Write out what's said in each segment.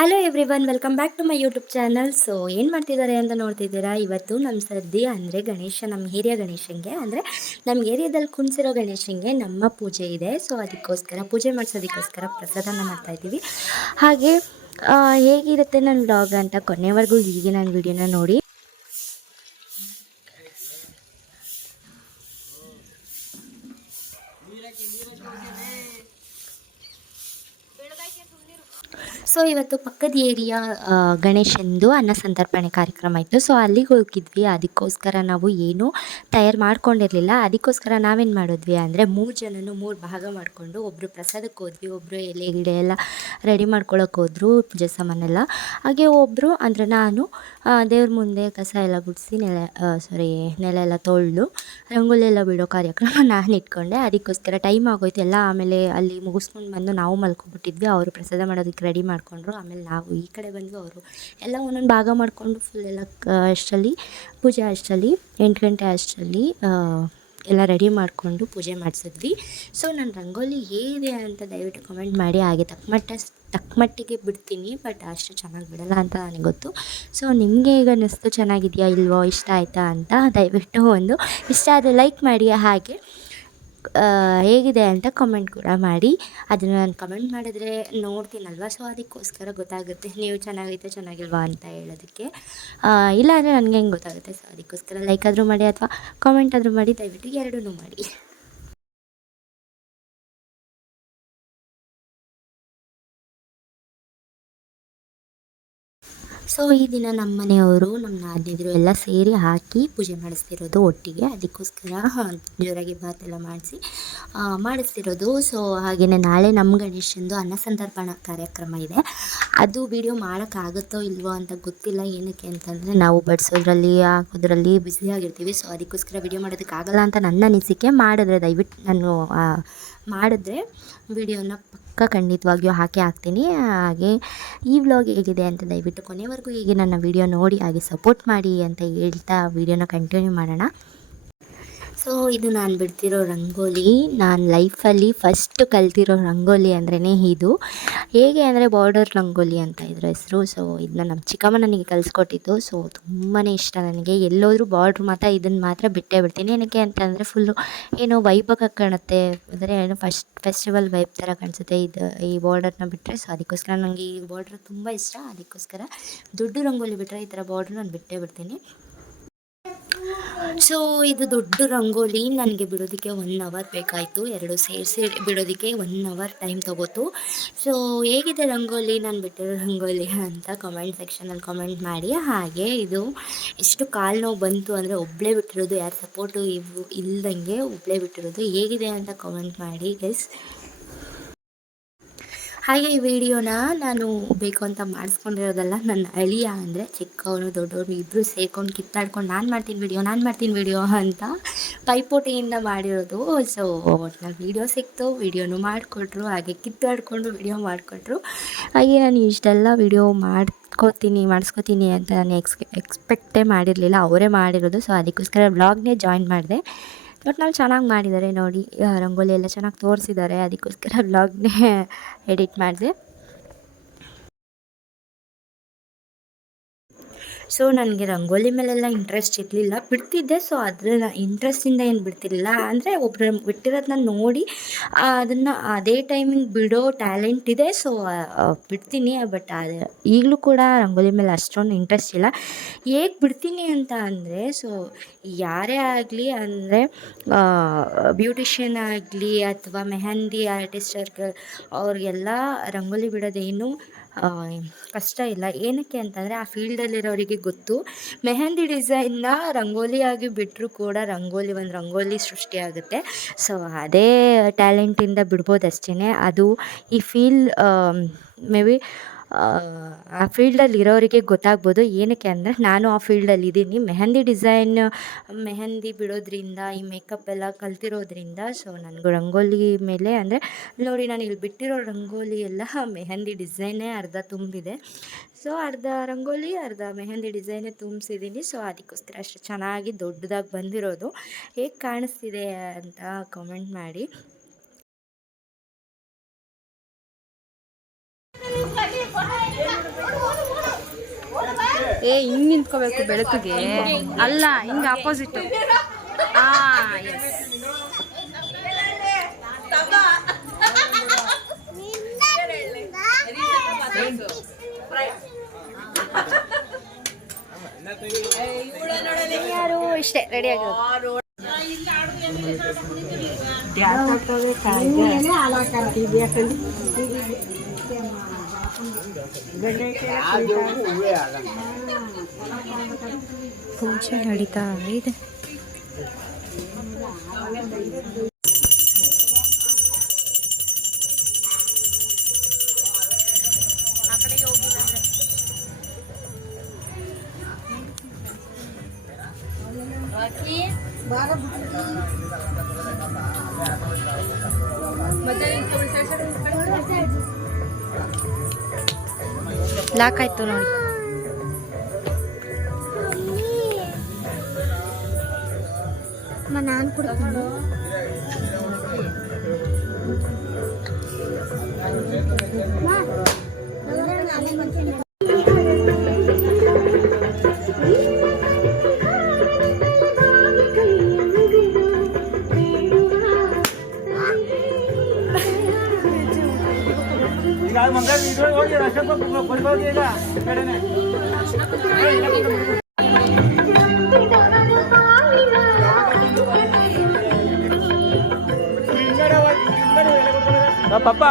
Hello everyone, welcome back to my YouTube channel. So ಏನು ಮಾಡ್ತಿದ್ದಾರೆ ಅಂತ ನೋಡ್ತಿದ್ದೀರಾ. ಇವತ್ತು ನಮ್ಮ ಸರ್ದಿ ಅಂದರೆ ಗಣೇಶ, ನಮ್ಮ ಏರಿಯಾ ಗಣೇಶಂಗೆ ಅಂದರೆ ನಮ್ಮ ಏರಿಯಾದಲ್ಲಿ ಕುಣಿಸಿರೋ ಗಣೇಶಂಗೆ ನಮ್ಮ ಪೂಜೆ ಇದೆ. ಸೊ ಅದಕ್ಕೋಸ್ಕರ ಪೂಜೆ ಮಾಡಿಸೋದಕ್ಕೋಸ್ಕರ ಪ್ರಸಾದನ ಮಾಡ್ತಾಯಿದ್ದೀವಿ. ಹಾಗೆ ಹೇಗಿರುತ್ತೆ ನನ್ನ ವ್ಲಾಗ್ ಅಂತ ಕೊನೆವರೆಗೂ ಹೀಗೆ ನನ್ನ ವಿಡಿಯೋನ ನೋಡಿ. ಸೊ ಇವತ್ತು ಪಕ್ಕದ ಏರಿಯಾ ಗಣೇಶಂದು ಅನ್ನ ಸಂತರ್ಪಣೆ ಕಾರ್ಯಕ್ರಮ ಇತ್ತು. ಸೊ ಅಲ್ಲಿಗೆ ಹೋಗಿದ್ವಿ. ಅದಕ್ಕೋಸ್ಕರ ನಾವು ಏನೂ ತಯಾರು ಮಾಡ್ಕೊಂಡಿರಲಿಲ್ಲ. ಅದಕ್ಕೋಸ್ಕರ ನಾವೇನು ಮಾಡಿದ್ವಿ ಅಂದರೆ 3 ಜನನೂ 3 ಭಾಗ ಮಾಡಿಕೊಂಡು, ಒಬ್ಬರು ಪ್ರಸಾದಕ್ಕೆ ಹೋದ್ವಿ, ಒಬ್ಬರು ಎಲೆ ಗಿಡ ಎಲ್ಲ ರೆಡಿ ಮಾಡ್ಕೊಳಕ್ಕೆ ಹೋದ್ರು, ಪೂಜೆ ಸಾಮಾನೆಲ್ಲ. ಹಾಗೆ ಒಬ್ಬರು ಅಂದರೆ ನಾನು ದೇವ್ರ ಮುಂದೆ ಕಸ ಎಲ್ಲ ಗುಡಿಸಿ ನೆಲ ಎಲ್ಲ ತೊಳೆದು ರಂಗೋಲಿ ಎಲ್ಲ ಬಿಡೋ ಕಾರ್ಯಕ್ರಮ ನಾನು ಇಟ್ಕೊಂಡೆ. ಅದಕ್ಕೋಸ್ಕರ ಟೈಮ್ ಆಗೋಯ್ತು ಎಲ್ಲ. ಆಮೇಲೆ ಅಲ್ಲಿ ಮುಗಿಸ್ಕೊಂಡು ಬಂದು ನಾವು ಮಲ್ಕೊಬಿಟ್ಟಿದ್ವಿ. ಅವರು ಪ್ರಸಾದ ಮಾಡೋದಕ್ಕೆ ರೆಡಿ ಮಾಡಿಕೊಂಡ್ರು. ಆಮೇಲೆ ನಾವು ಈ ಕಡೆ ಬಂದ್ವಿ. ಅವರು ಎಲ್ಲ ಒಂದೊಂದು ಭಾಗ ಮಾಡಿಕೊಂಡು ಫುಲ್ ಎಲ್ಲ ಅಷ್ಟರಲ್ಲಿ ಪೂಜೆ ಅಷ್ಟರಲ್ಲಿ 8 ಗಂಟೆ ಅಷ್ಟರಲ್ಲಿ ಎಲ್ಲ ರೆಡಿ ಮಾಡಿಕೊಂಡು ಪೂಜೆ ಮಾಡಿಸಿದ್ವಿ. ಸೊ ನನ್ನ ರಂಗೋಲಿ ಹೇಗಿದೆ ಅಂತ ದಯವಿಟ್ಟು ಕಮೆಂಟ್ ಮಾಡಿ. ಹಾಗೆ ತಕ್ಕ ಮಟ್ಟಿಗೆ ಬಿಡ್ತೀನಿ, ಬಟ್ ಅಷ್ಟು ಚೆನ್ನಾಗಿ ಬಿಡಲ್ಲ ಅಂತ ನನಗೆ ಗೊತ್ತು. ಸೊ ನಿಮಗೆ ಈಗ ಅನ್ನಿಸ್ತು ಚೆನ್ನಾಗಿದೆಯಾ ಇಲ್ವೋ, ಇಷ್ಟ ಆಯಿತಾ ಅಂತ ದಯವಿಟ್ಟು ಒಂದು ಇಷ್ಟ ಆದರೆ ಲೈಕ್ ಮಾಡಿ. ಹಾಗೆ ಹೇಗಿದೆ ಅಂತ ಕಮೆಂಟ್ ಕೂಡ ಮಾಡಿ. ಅದನ್ನು ನಾನು ಕಮೆಂಟ್ ಮಾಡಿದ್ರೆ ನೋಡ್ತೀನಲ್ವ, ಸೊ ಅದಕ್ಕೋಸ್ಕರ ಗೊತ್ತಾಗುತ್ತೆ ನೀವು ಚೆನ್ನಾಗೈತೆ ಚೆನ್ನಾಗಿಲ್ವಾ ಅಂತ ಹೇಳೋದಕ್ಕೆ. ಇಲ್ಲ ಅಂದರೆ ನನಗೆ ಹೆಂಗೆ ಗೊತ್ತಾಗುತ್ತೆ. ಸೊ ಅದಕ್ಕೋಸ್ಕರ ಲೈಕ್ ಆದರೂ ಮಾಡಿ ಅಥವಾ ಕಮೆಂಟ್ ಆದರೂ ಮಾಡಿ, ದಯವಿಟ್ಟು ಎರಡೂ ಮಾಡಿ. ಸೊ ಈ ದಿನ ನಮ್ಮ ಮನೆಯವರು, ನಮ್ಮ ನಾದಿನಿದ್ರು ಎಲ್ಲ ಸೇರಿ ಹಾಕಿ ಪೂಜೆ ಮಾಡಿಸ್ತಿರೋದು ಒಟ್ಟಿಗೆ. ಅದಕ್ಕೋಸ್ಕರ ಜೋರಾಗಿ ಬಾತೆಲ್ಲ ಮಾಡಿಸ್ತಿರೋದು. ಸೊ ಹಾಗೆಯೇ ನಾಳೆ ನಮ್ಮ ಗಣೇಶಂದು ಅನ್ನ ಸಂತರ್ಪಣಾ ಕಾರ್ಯಕ್ರಮ ಇದೆ. ಅದು ವಿಡಿಯೋ ಮಾಡೋಕ್ಕಾಗುತ್ತೋ ಇಲ್ವೋ ಅಂತ ಗೊತ್ತಿಲ್ಲ. ಏನಕ್ಕೆ ಅಂತಂದರೆ ನಾವು ಬಡಿಸೋದ್ರಲ್ಲಿ ಹಾಕೋದ್ರಲ್ಲಿ ಬ್ಯುಸಿಯಾಗಿರ್ತೀವಿ. ಸೊ ಅದಕ್ಕೋಸ್ಕರ ವಿಡಿಯೋ ಮಾಡೋದಕ್ಕಾಗಲ್ಲ ಅಂತ ನನ್ನ ಅನಿಸಿಕೆ. ಮಾಡಿದ್ರೆ ವಿಡಿಯೋನ ಖಂಡಿತವಾಗಿಯೂ ಹಾಕ್ತೀನಿ. ಹಾಗೆ ಈ ವ್ಲಾಗ್ ಹೇಗಿದೆ ಅಂತ ದಯವಿಟ್ಟು ಕೊನೆವರೆಗೂ ಹೀಗೆ ನನ್ನ ವಿಡಿಯೋ ನೋಡಿ ಹಾಗೆ ಸಪೋರ್ಟ್ ಮಾಡಿ ಅಂತ ಹೇಳ್ತಾ ವಿಡಿಯೋನ ಕಂಟಿನ್ಯೂ ಮಾಡೋಣ. ಸೊ ಇದು ನಾನು ಬಿಡ್ತಿರೋ ರಂಗೋಲಿ, ನಾನು ಲೈಫಲ್ಲಿ ಫಸ್ಟ್ ಕಲ್ತಿರೋ ರಂಗೋಲಿ ಅಂದ್ರೇ ಇದು. ಹೇಗೆ ಅಂದರೆ ಬಾರ್ಡರ್ ರಂಗೋಲಿ ಅಂತ ಇದ್ರ ಹೆಸರು. ಸೊ ಇದನ್ನ ನಮ್ಮ ಚಿಕ್ಕಮ್ಮ ನನಗೆ ಕಲಿಸ್ಕೊಟ್ಟಿದ್ದು. ಸೊ ತುಂಬಾ ಇಷ್ಟ ನನಗೆ. ಎಲ್ಲೋದ್ರೂ ಬಾರ್ಡ್ರ್ ಮಾತ್ರ ಇದನ್ನು ಮಾತ್ರ ಬಿಟ್ಟೇ ಬಿಡ್ತೀನಿ. ಏನಕ್ಕೆ ಅಂತಂದರೆ ಫುಲ್ಲು ಏನೋ ವೈಭಾಗ ಕಾಣುತ್ತೆ, ಅಂದರೆ ಏನೋ ಫೆಸ್ಟಿವಲ್ ವೈಬ್ ಥರ ಕಾಣಿಸುತ್ತೆ ಈ ಬಾರ್ಡರ್ನ ಬಿಟ್ಟರೆ. ಸೊ ಅದಕ್ಕೋಸ್ಕರ ನನಗೆ ಈ ಬಾರ್ಡ್ರ್ ತುಂಬ ಇಷ್ಟ. ಅದಕ್ಕೋಸ್ಕರ ದೊಡ್ಡ ರಂಗೋಲಿ ಬಿಟ್ಟರೆ ಈ ಥರ ಬಾರ್ಡ್ರ್ ನಾನು ಬಿಟ್ಟೇ ಬಿಡ್ತೀನಿ. ಸೊ ಇದು ದೊಡ್ಡ ರಂಗೋಲಿ ನನಗೆ ಬಿಡೋದಕ್ಕೆ 1 ಅವರ್ ಬೇಕಾಯಿತು. ಎರಡು ಸೇರಿಸಿ ಬಿಡೋದಕ್ಕೆ 1 ಅವರ್ ಟೈಮ್ ತೊಗೋತು. ಸೊ ಹೇಗಿದೆ ರಂಗೋಲಿ, ನಾನು ಬಿಟ್ಟಿರೋ ರಂಗೋಲಿ ಅಂತ ಕಮೆಂಟ್ ಸೆಕ್ಷನಲ್ಲಿ ಕಮೆಂಟ್ ಮಾಡಿ. ಹಾಗೆ ಇದು ಎಷ್ಟು ಕಾಲು ನೋವು ಬಂತು ಅಂದರೆ ಒಬ್ಬಳೇ ಬಿಟ್ಟಿರೋದು, ಯಾರು ಸಪೋರ್ಟು ಇಲ್ದಂಗೆ ಒಬ್ಬಳೇ ಬಿಟ್ಟಿರೋದು. ಹೇಗಿದೆ ಅಂತ ಕಮೆಂಟ್ ಮಾಡಿ ಗೈಸ್. ಹಾಗೆ ಈ ವಿಡಿಯೋನ ನಾನು ಬೇಕು ಅಂತ ಮಾಡಿಸ್ಕೊಂಡಿರೋದಲ್ಲ. ನನ್ನ ಅಳಿಯ ಅಂದರೆ ಚಿಕ್ಕವರು ದೊಡ್ಡವರು ಇಬ್ಬರು ಸೇರ್ಕೊಂಡು ಕಿತ್ತಾಡ್ಕೊಂಡು ನಾನು ಮಾಡ್ತೀನಿ ವಿಡಿಯೋ ಅಂತ ಪೈಪೋಟಿಯಿಂದ ಮಾಡಿರೋದು. ಸೊ ನನ್ನ ವೀಡಿಯೋ ಸಿಕ್ತು, ವೀಡಿಯೋನು ಮಾಡಿಕೊಟ್ರು, ಹಾಗೆ ಕಿತ್ತಾಡ್ಕೊಂಡು ವಿಡಿಯೋ ಮಾಡಿಕೊಟ್ರು. ಹಾಗೆ ನಾನು ಇಷ್ಟೆಲ್ಲ ವಿಡಿಯೋ ಮಾಡಿಸ್ಕೋತೀನಿ ಅಂತ ನಾನು ಎಕ್ಸ್ಪೆಕ್ಟೇ ಮಾಡಿರಲಿಲ್ಲ. ಅವರೇ ಮಾಡಿರೋದು. ಸೊ ಅದಕ್ಕೋಸ್ಕರ ವ್ಲಾಗ್ನೇ ಜಾಯಿನ್ ಮಾಡಿದೆ. ಒಟ್ನಲ್ಲಿ ಚೆನ್ನಾಗಿ ಮಾಡಿದ್ದಾರೆ ನೋಡಿ, ರಂಗೋಲಿ ಎಲ್ಲ ಚೆನ್ನಾಗಿ ತೋರಿಸಿದ್ದಾರೆ. ಅದಕ್ಕೋಸ್ಕರ ವ್ಲಾಗ್ನೇ ಎಡಿಟ್ ಮಾಡಿದೆ. ಸೊ ನನಗೆ ರಂಗೋಲಿ ಮೇಲೆಲ್ಲ ಇಂಟ್ರೆಸ್ಟ್ ಇರಲಿಲ್ಲ, ಬಿಡ್ತಿದ್ದೆ. ಸೊ ಅದನ್ನ ಇಂಟ್ರೆಸ್ಟಿಂದ ಏನು ಬಿಡ್ತಿರಲಿಲ್ಲ, ಅಂದರೆ ಒಬ್ಬರು ಬಿಟ್ಟಿರೋದನ್ನ ನೋಡಿ ಅದನ್ನು ಅದೇ ಟೈಮಿಗೆ ಬಿಡೋ ಟ್ಯಾಲೆಂಟ್ ಇದೆ. ಸೊ ಬಿಡ್ತೀನಿ. ಬಟ್ ಅದು ಈಗಲೂ ಕೂಡ ರಂಗೋಲಿ ಮೇಲೆ ಅಷ್ಟೊಂದು ಇಂಟ್ರೆಸ್ಟ್ ಇಲ್ಲ. ಹೇಗೆ ಬಿಡ್ತೀನಿ ಅಂತ ಅಂದರೆ, ಸೊ ಯಾರೇ ಆಗಲಿ, ಅಂದರೆ ಬ್ಯೂಟಿಷಿಯನ್ ಆಗಲಿ ಅಥವಾ ಮೆಹಂದಿ ಆರ್ಟಿಸ್ಟ್ ಅವ್ರಿಗೆಲ್ಲ ರಂಗೋಲಿ ಬಿಡೋದೇನು ಕಷ್ಟ ಇಲ್ಲ. ಏನಕ್ಕೆ ಅಂತಂದರೆ ಆ ಫೀಲ್ಡಲ್ಲಿರೋರಿಗೆ ಗೊತ್ತು. ಮೆಹಂದಿ ಡಿಸೈನ್ನ ರಂಗೋಲಿಯಾಗಿ ಬಿಟ್ಟರೂ ಕೂಡ ಒಂದು ರಂಗೋಲಿ ಸೃಷ್ಟಿಯಾಗುತ್ತೆ. ಸೊ ಅದೇ ಟ್ಯಾಲೆಂಟಿಂದ ಬಿಡ್ಬೋದು ಅಷ್ಟೇ. ಅದು ಈ ಮೇ ಬಿ ಆ ಫೀಲ್ಡಲ್ಲಿರೋರಿಗೆ ಗೊತ್ತಾಗ್ಬೋದು. ಏನಕ್ಕೆ ಅಂದರೆ ನಾನು ಆ ಫೀಲ್ಡಲ್ಲಿದ್ದೀನಿ. ಮೆಹಂದಿ ಬಿಡೋದ್ರಿಂದ, ಈ ಮೇಕಪ್ ಎಲ್ಲ ಕಲ್ತಿರೋದ್ರಿಂದ. ಸೊ ನನಗೂ ರಂಗೋಲಿ ಮೇಲೆ ಅಂದರೆ ನೋಡಿ, ನಾನು ಇಲ್ಲಿ ಬಿಟ್ಟಿರೋ ರಂಗೋಲಿ ಎಲ್ಲ ಮೆಹಂದಿ ಡಿಸೈನೇ ಅರ್ಧ ತುಂಬಿದೆ. ಸೊ ಅರ್ಧ ರಂಗೋಲಿ ಅರ್ಧ ಮೆಹಂದಿ ಡಿಸೈನೇ ತುಂಬಿಸಿದ್ದೀನಿ. ಸೊ ಅದಕ್ಕೋಸ್ಕರ ಅಷ್ಟು ಚೆನ್ನಾಗಿ ದೊಡ್ಡದಾಗಿ ಬಂದಿರೋದು. ಹೇಗೆ ಕಾಣಿಸ್ತಿದೆ ಅಂತ ಕಮೆಂಟ್ ಮಾಡಿ. ಹಿಂಗ್ ನಿಂತ್ಕೋಬೇಕು ಬೆಳಕಿಗೆ, ಅಲ್ಲ ಹಿಂಗ ಆಪೋಸಿಟ್. ಯಾರು ಇಷ್ಟೇ ರೆಡಿ ಆಗಿರೋದು. ಪೂಜೆ ನಡೀತಾ ಇದೆ. ಲಾಕ್ ಆಯ್ತು ನೋಡಿ. ನಾನು ಕೊಡ್ತೀನಿ. ಪಾಪ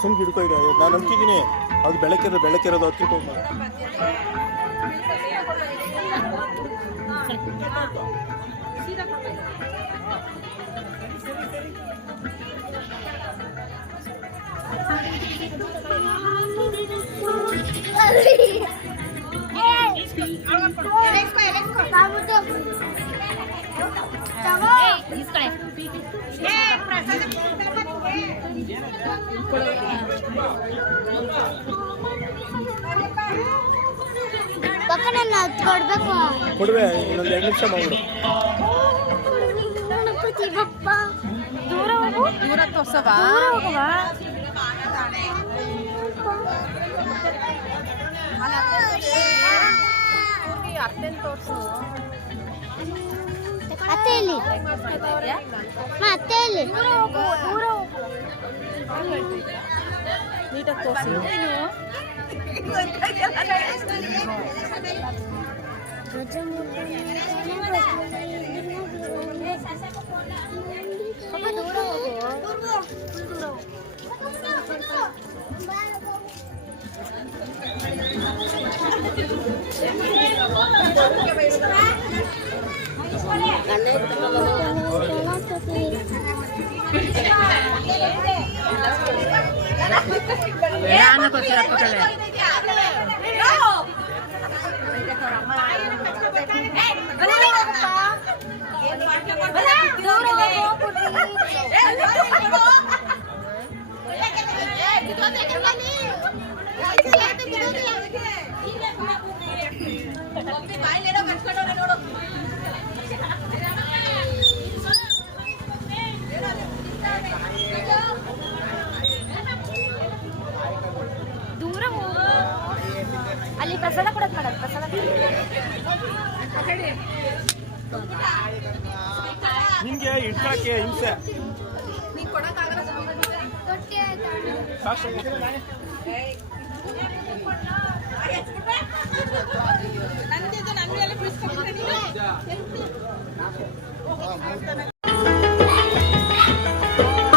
ಸುಮ್ ಹಿಡ್ಕೊ. ಈಗ ನಾನು ನಂಬ್ತಿದ್ದೀನಿ ಅದು ಬೆಳಕಿರೋದು ಅದು ತಿಳ್ಕೊ. ಕೊಡ್ವೆ ಇನ್ನೊಂದು 2 ನಿಮಿಷ ಮಾಡ್ಬಿಡು. ದೂರ ತೋರ್ಸವ ಅತ್ತೆನ್ ತೋರ್ಸು. ಅತ್ತೆಯಲ್ಲಿ ಅತ್ತೆಯಲ್ಲಿ ನೀಟಾಗಿ ತೋರ್ಸು. ದೂರ ಹೋಗು. ಅಲ್ಲಿ ಪ್ರಸಾದ ಕೊಡಕ್ ಮಾಡಲ್ಲ. ಪ್ರಸಾದ ನಿಂಗೆ ಇಟ್ಕೊಳಕ್ಕೆ ಹಿಂಸೆ.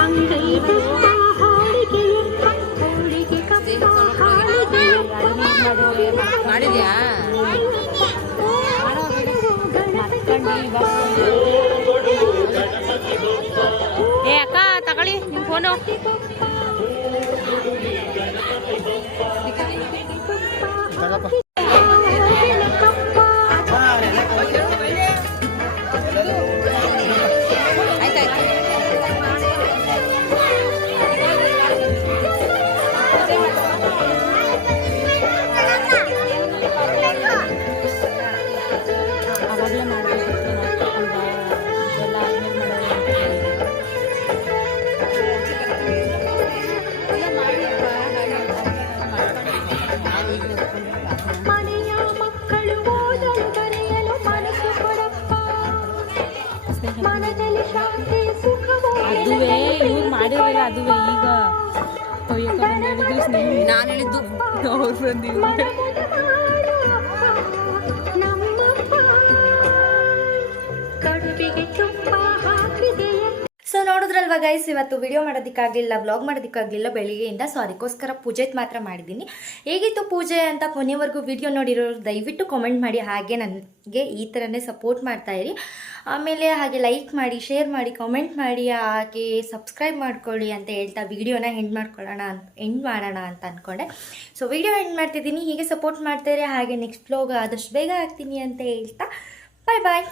ಅಂಗೈ ಅದುವೇ ಈಗ ಕೊಯ್ಯಕ ಬಂದು ಹೇಳಿದ್ದು ನಾನು ಹೇಳಿದ್ದು ಅವ್ರು ಬಂದಿದ್ದು ಸೊ ನೋಡಿದ್ರಲ್ವ ಗೈಸ್, ಇವತ್ತು ವಿಡಿಯೋ ಮಾಡೋದಕ್ಕಾಗಲಿಲ್ಲ, ವ್ಲಾಗ್ ಮಾಡೋದಕ್ಕಾಗಲಿಲ್ಲ ಬೆಳಿಗ್ಗೆಯಿಂದ. ಸೊ ಅದಕ್ಕೋಸ್ಕರ ಪೂಜೆ ಮಾತ್ರ ಮಾಡಿದ್ದೀನಿ. ಹೇಗಿತ್ತು ಪೂಜೆ ಅಂತ ಕೊನೆವರೆಗೂ ವಿಡಿಯೋ ನೋಡಿರೋರು ದಯವಿಟ್ಟು ಕಾಮೆಂಟ್ ಮಾಡಿ. ಹಾಗೆ ನನಗೆ ಈ ಥರನೇ ಸಪೋರ್ಟ್ ಮಾಡ್ತಾಯಿರಿ. ಆಮೇಲೆ ಹಾಗೆ ಲೈಕ್ ಮಾಡಿ, ಶೇರ್ ಮಾಡಿ, ಕಾಮೆಂಟ್ ಮಾಡಿ, ಹಾಗೆ ಸಬ್ಸ್ಕ್ರೈಬ್ ಮಾಡ್ಕೊಳ್ಳಿ ಅಂತ ಹೇಳ್ತಾ ವಿಡಿಯೋನ ಎಂಡ್ ಮಾಡೋಣ ಅಂತ ಅಂದ್ಕೊಂಡೆ. ಸೊ ವಿಡಿಯೋ ಎಂಡ್ ಮಾಡ್ತಿದ್ದೀನಿ. ಹೀಗೆ ಸಪೋರ್ಟ್ ಮಾಡ್ತಾಯಿರಿ. ಹಾಗೆ ನೆಕ್ಸ್ಟ್ ವ್ಲಾಗ್ ಆದಷ್ಟು ಬೇಗ ಆಗ್ತೀನಿ ಅಂತ ಹೇಳ್ತಾ ಬಾಯ್ ಬಾಯ್.